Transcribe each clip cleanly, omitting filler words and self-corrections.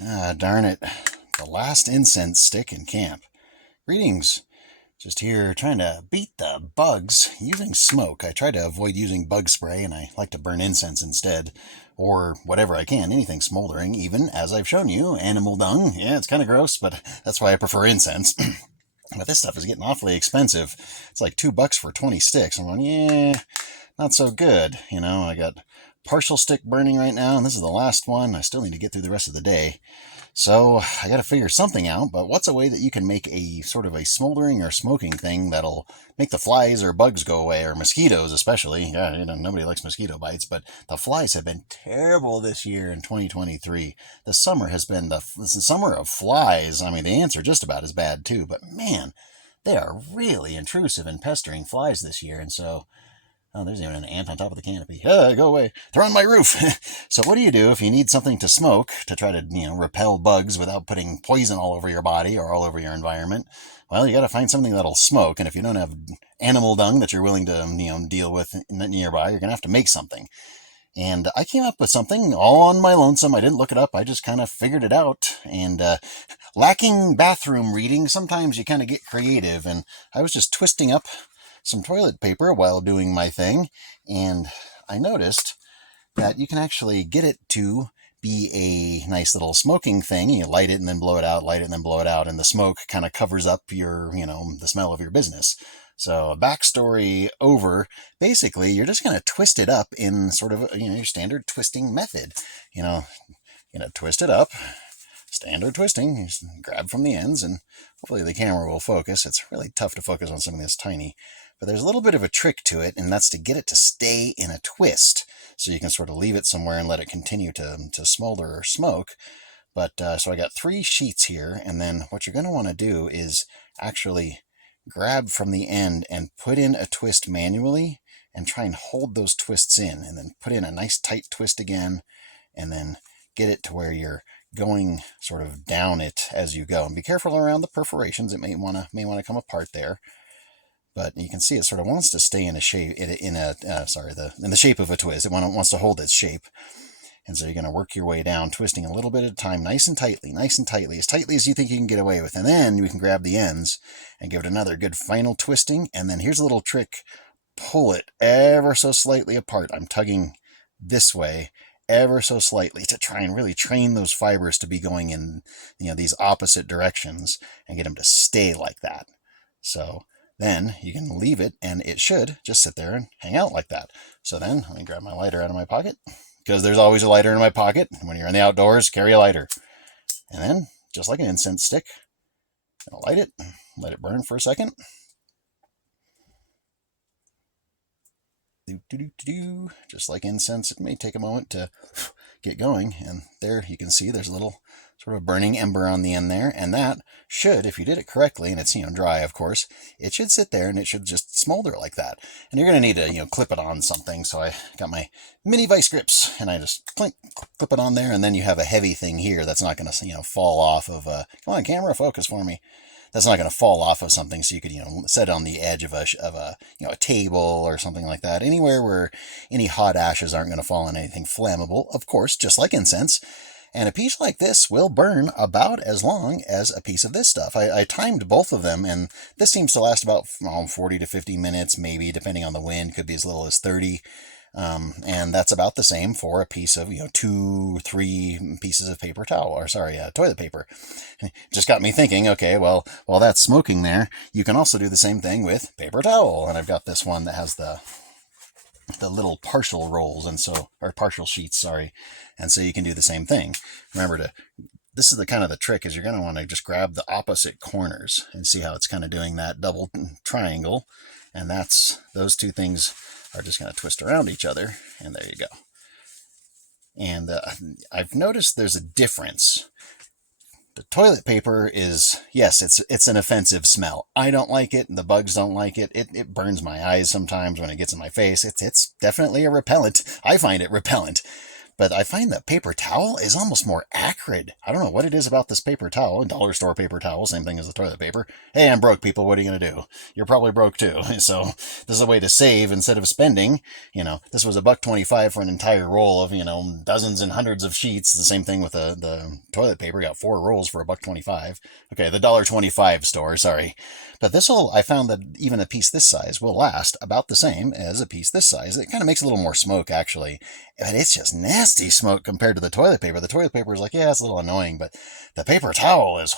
Ah, darn it. The last incense stick in camp. Greetings. Just here trying to beat the bugs using smoke. I try to avoid using bug spray and I like to burn incense instead. Or whatever I can, anything smoldering, even as I've shown you, animal dung. Yeah, it's kind of gross, but that's why I prefer incense. But this stuff is getting awfully expensive. It's like $2 for 20 sticks. I'm going, yeah, not so good. I got partial stick burning right now, and this is the last one. I still need to get through the rest of the day. So I got to figure something out, but what's a way that you can make a sort of a smoldering or smoking thing that'll make the flies or bugs go away, or mosquitoes especially? Yeah, nobody likes mosquito bites, but the flies have been terrible this year in 2023. The summer has been the summer of flies. I mean, the ants are just about as bad too, but man, they are really intrusive and pestering flies this year, and so oh, there's even an ant on top of the canopy. Go away. They're on my roof. So what do you do if you need something to smoke to try to, repel bugs without putting poison all over your body or all over your environment? Well, you got to find something that'll smoke. And if you don't have animal dung that you're willing to, deal with nearby, you're going to have to make something. And I came up with something all on my lonesome. I didn't look it up. I just kind of figured it out. And lacking bathroom reading, sometimes you kind of get creative. And I was just twisting up some toilet paper while doing my thing, and I noticed that you can actually get it to be a nice little smoking thing. You light it and then blow it out, light it and then blow it out, and the smoke kind of covers up your, the smell of your business. So backstory over, basically you're just going to twist it up in sort of, your standard twisting method. Twist it up, standard twisting, you just grab from the ends, and hopefully the camera will focus. It's really tough to focus on something this tiny. But there's a little bit of a trick to it, and that's to get it to stay in a twist. So you can sort of leave it somewhere and let it continue to smolder or smoke. But so I got 3 sheets here, and then what you're going to want to do is actually grab from the end and put in a twist manually and try and hold those twists in, and then put in a nice tight twist again, and then get it to where you're going sort of down it as you go. And be careful around the perforations. It may want to come apart there. But you can see it sort of wants to stay in a shape, in the shape of a twist. It wants to hold its shape. And so you're going to work your way down, twisting a little bit at a time, nice and tightly, as tightly as you think you can get away with. And then you can grab the ends and give it another good final twisting. And then here's a little trick. Pull it ever so slightly apart. I'm tugging this way ever so slightly to try and really train those fibers to be going in, these opposite directions and get them to stay like that. So then you can leave it and it should just sit there and hang out like that. So then let me grab my lighter out of my pocket, because there's always a lighter in my pocket. When you're in the outdoors, carry a lighter. And then, just like an incense stick, I'll light it, let it burn for a second. Just like incense, it may take a moment to get going. And there you can see there's a little sort of burning ember on the end there. And that should, if you did it correctly, and it's, dry, of course, it should sit there and it should just smolder like that. And you're going to need to, clip it on something. So I got my mini vice grips and I just clip it on there. And then you have a heavy thing here that's not going to, fall off of, come on, camera, focus for me. That's not going to fall off of something, so you could, set it on the edge of a table or something like that. Anywhere where any hot ashes aren't going to fall on anything flammable, of course, just like incense. And a piece like this will burn about as long as a piece of this stuff. I timed both of them, and this seems to last about 40 to 50 minutes, maybe, depending on the wind. Could be as little as 30. And that's about the same for a piece of, 2, 3 pieces of paper towel, or toilet paper. Just got me thinking, okay, well, while that's smoking there, you can also do the same thing with paper towel. And I've got this one that has the little partial rolls, or partial sheets, sorry. And so you can do the same thing. Remember this is the kind of the trick, is you're going to want to just grab the opposite corners and see how it's kind of doing that double triangle. And those 2 things are just going to twist around each other, and there you go. And I've noticed there's a difference. The toilet paper is, yes, it's an offensive smell. I don't like it, and the bugs don't like it. It burns my eyes sometimes when it gets in my face. It's definitely a repellent. I find it repellent. But I find that paper towel is almost more acrid. I don't know what it is about this paper towel, a dollar store paper towel, same thing as the toilet paper. Hey, I'm broke, people. What are you going to do? You're probably broke too. So this is a way to save instead of spending. This was $1.25 for an entire roll of, dozens and hundreds of sheets. The same thing with the toilet paper. Got 4 rolls for $1.25. Okay, the $1.25 store, sorry. But I found that even a piece this size will last about the same as a piece this size. It kind of makes a little more smoke, actually. But it's just nasty smoke compared to the toilet paper. The toilet paper is like, yeah, it's a little annoying, but the paper towel is,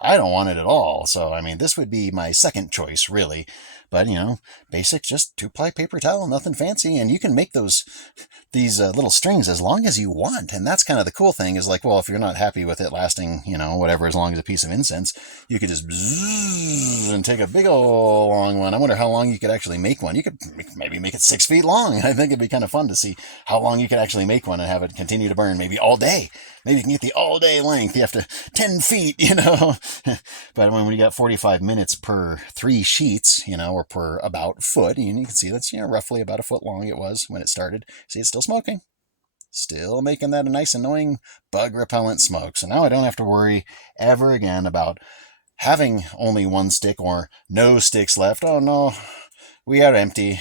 I don't want it at all. So, this would be my second choice, really. But, basic, just 2-ply paper towel, nothing fancy. And you can make these little strings as long as you want. And that's kind of the cool thing is like, well, if you're not happy with it lasting, whatever, as long as a piece of incense, you could just bzzz and take a big old long one. I wonder how long you could actually make one. You could maybe make it 6 feet long. I think it'd be kind of fun to see how long you could actually make one and have it continue to burn, maybe all day. Maybe you can get the all day length. You have to 10 feet, But when you got 45 minutes per 3 sheets, or per about foot, and you can see that's, roughly about a foot long it was when it started. See, it's still smoking. Still making that a nice annoying bug repellent smoke. So now I don't have to worry ever again about having only 1 stick or no sticks left. Oh no, we are empty.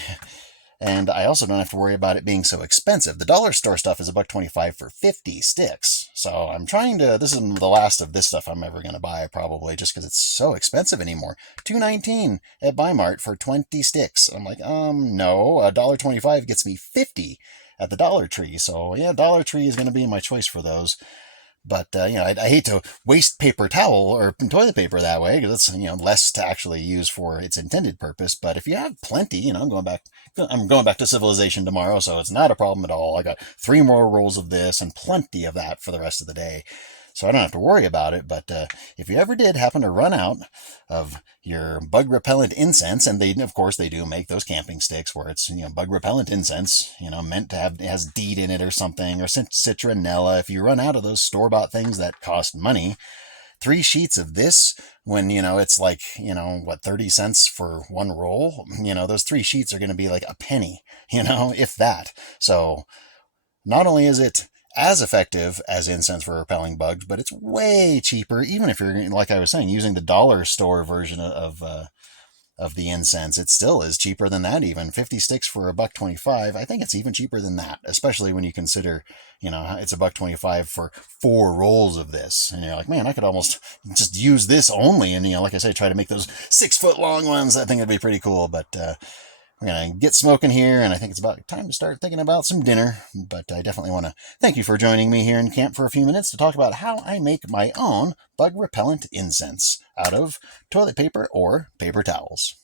And I also don't have to worry about it being so expensive. The dollar store stuff is $1.25 for 50 sticks. So I'm trying to, this is the last of this stuff I'm ever going to buy probably just because it's so expensive anymore. $2.19 at Bi-Mart for 20 sticks. I'm like, no, $1.25 gets me 50 at the Dollar Tree. So yeah, Dollar Tree is going to be my choice for those. But, I hate to waste paper towel or toilet paper that way because it's, less to actually use for its intended purpose. But if you have plenty, I'm going back to Civilization tomorrow, so it's not a problem at all. I got 3 more rolls of this and plenty of that for the rest of the day. So I don't have to worry about it. But if you ever did happen to run out of your bug repellent incense, and of course they do make those camping sticks where it's, bug repellent incense, meant to have, it has DEET in it or something, or citronella. If you run out of those store-bought things that cost money, 3 sheets of this when, it's like, 30 cents for 1 roll, those 3 sheets are going to be like a penny, if that. So not only is it as effective as incense for repelling bugs, but it's way cheaper, even if you're, like I was saying, using the dollar store version of the incense. It still is cheaper than that even. 50 sticks for $1.25. I think it's even cheaper than that, especially when you consider, it's $1.25 for 4 rolls of this. And you're like, man, I could almost just use this only. And, like I say, try to make those 6-foot long ones. I think it'd be pretty cool. But, we're going to get smoking here, and I think it's about time to start thinking about some dinner. But I definitely want to thank you for joining me here in camp for a few minutes to talk about how I make my own bug repellent incense out of toilet paper or paper towels.